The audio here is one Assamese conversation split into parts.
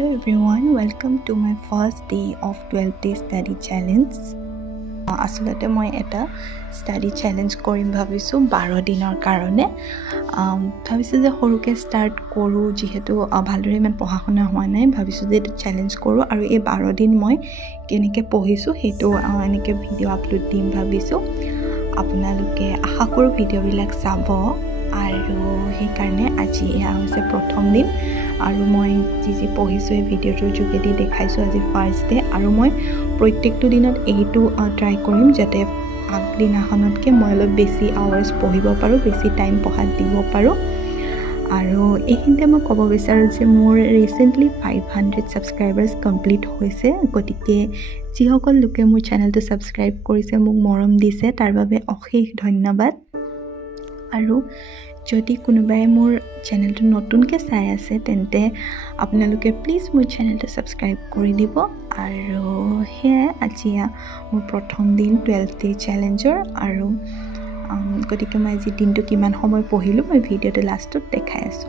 Hello everyone, welcome to my first day of 12-day study challenge. আসলতে মই এটা study challenge কৰিম ভাবিছো 12 দিনৰ কাৰণে ভাবিছো যে সৰুকে ষ্টাৰ্ট কৰো যেহেতু ভালদৰে ইমান পঢ়াশুনা হোৱা নাই ভাবিছো যে এটা চ্যালেঞ্জ কৰো আৰু এই 12 দিন মই কেনেকৈ পঢ়িছো হেটো এনেকৈ ভিডিও আপলোড দিম ভাবিছো আপোনালোকে আশা কৰো ভিডিও বিলাক চাব আৰু সেই কাৰণে আজি এয়া হৈছে প্ৰথম দিন আৰু মই যি পঢ়িছো এই ভিডিওটোৰ যোগেদি দেখাইছো আজি ফাৰ্ষ্ট ডে আৰু মই প্ৰত্যেকটো দিনত এইটো ট্ৰাই কৰিম যাতে আগদিনাখনতকে মই অলপ বেছি আৱাৰ্স পঢ়িব পাৰো বেছি টাইম পঢ়াত দিব পাৰো আৰু এইখিনিতে মই ক'ব বিচাৰো যে মোৰ ৰিসেন্টলি 500 সাবস্ক্ৰাইবাৰ্স কমপ্লিট হৈছে গতিকে যিসকল লোকে মোৰ চেনেলটো সাবস্ক্ৰাইব কৰিছে মোক মৰম দিছে তাৰ বাবে অশেষ ধন্যবাদ আৰু যদি কোনোবাই মোৰ চেনেলটো নতুনকৈ চাই আছে তেন্তে আপোনালোকে প্লিজ মোৰ চেনেলটো সাবস্ক্ৰাইব কৰি দিব আৰু হে আজি মোৰ প্ৰথম দিন 12 ডে চেলেঞ্জৰ আৰু গতিকে মই আজি দিনটো কিমান সময় পঢ়িলো মই ভিডিওটো লাষ্টত দেখাই আছো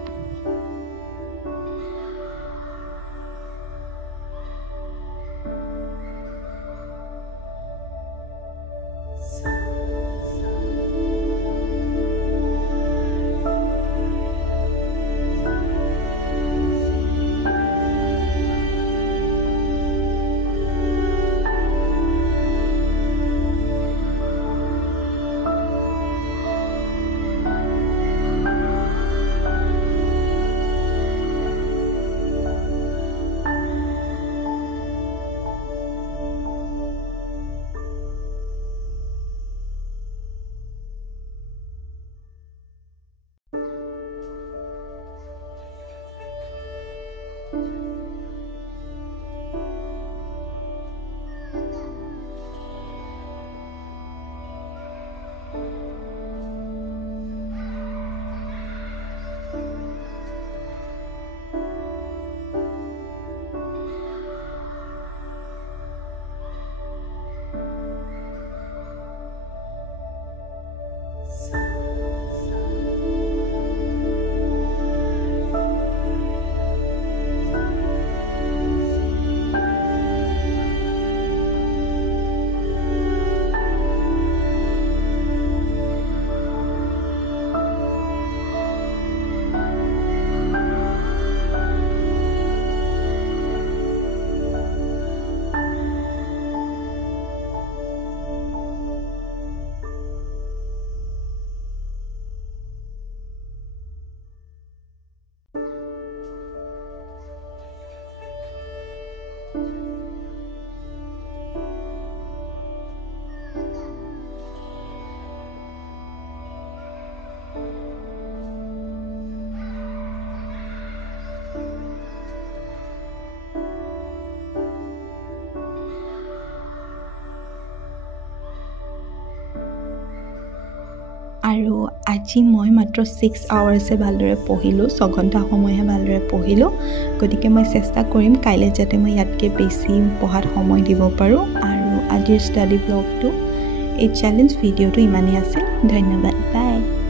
আৰু আজি মই মাত্ৰ 6 আৱাৰ্সে ভালদৰে পঢ়িলো 6 ঘণ্টা সময়হে ভালদৰে পঢ়িলো গতিকে মই চেষ্টা কৰিম কাইলৈ যাতে মই ইয়াতকে বেছি পঢ়াত সময় দিব পাৰো আৰু আজিৰ ষ্টাডি ব্লগটো এই চ্যালেঞ্জ ভিডিওটো ইমানেই আছিল ধন্যবাদ বাই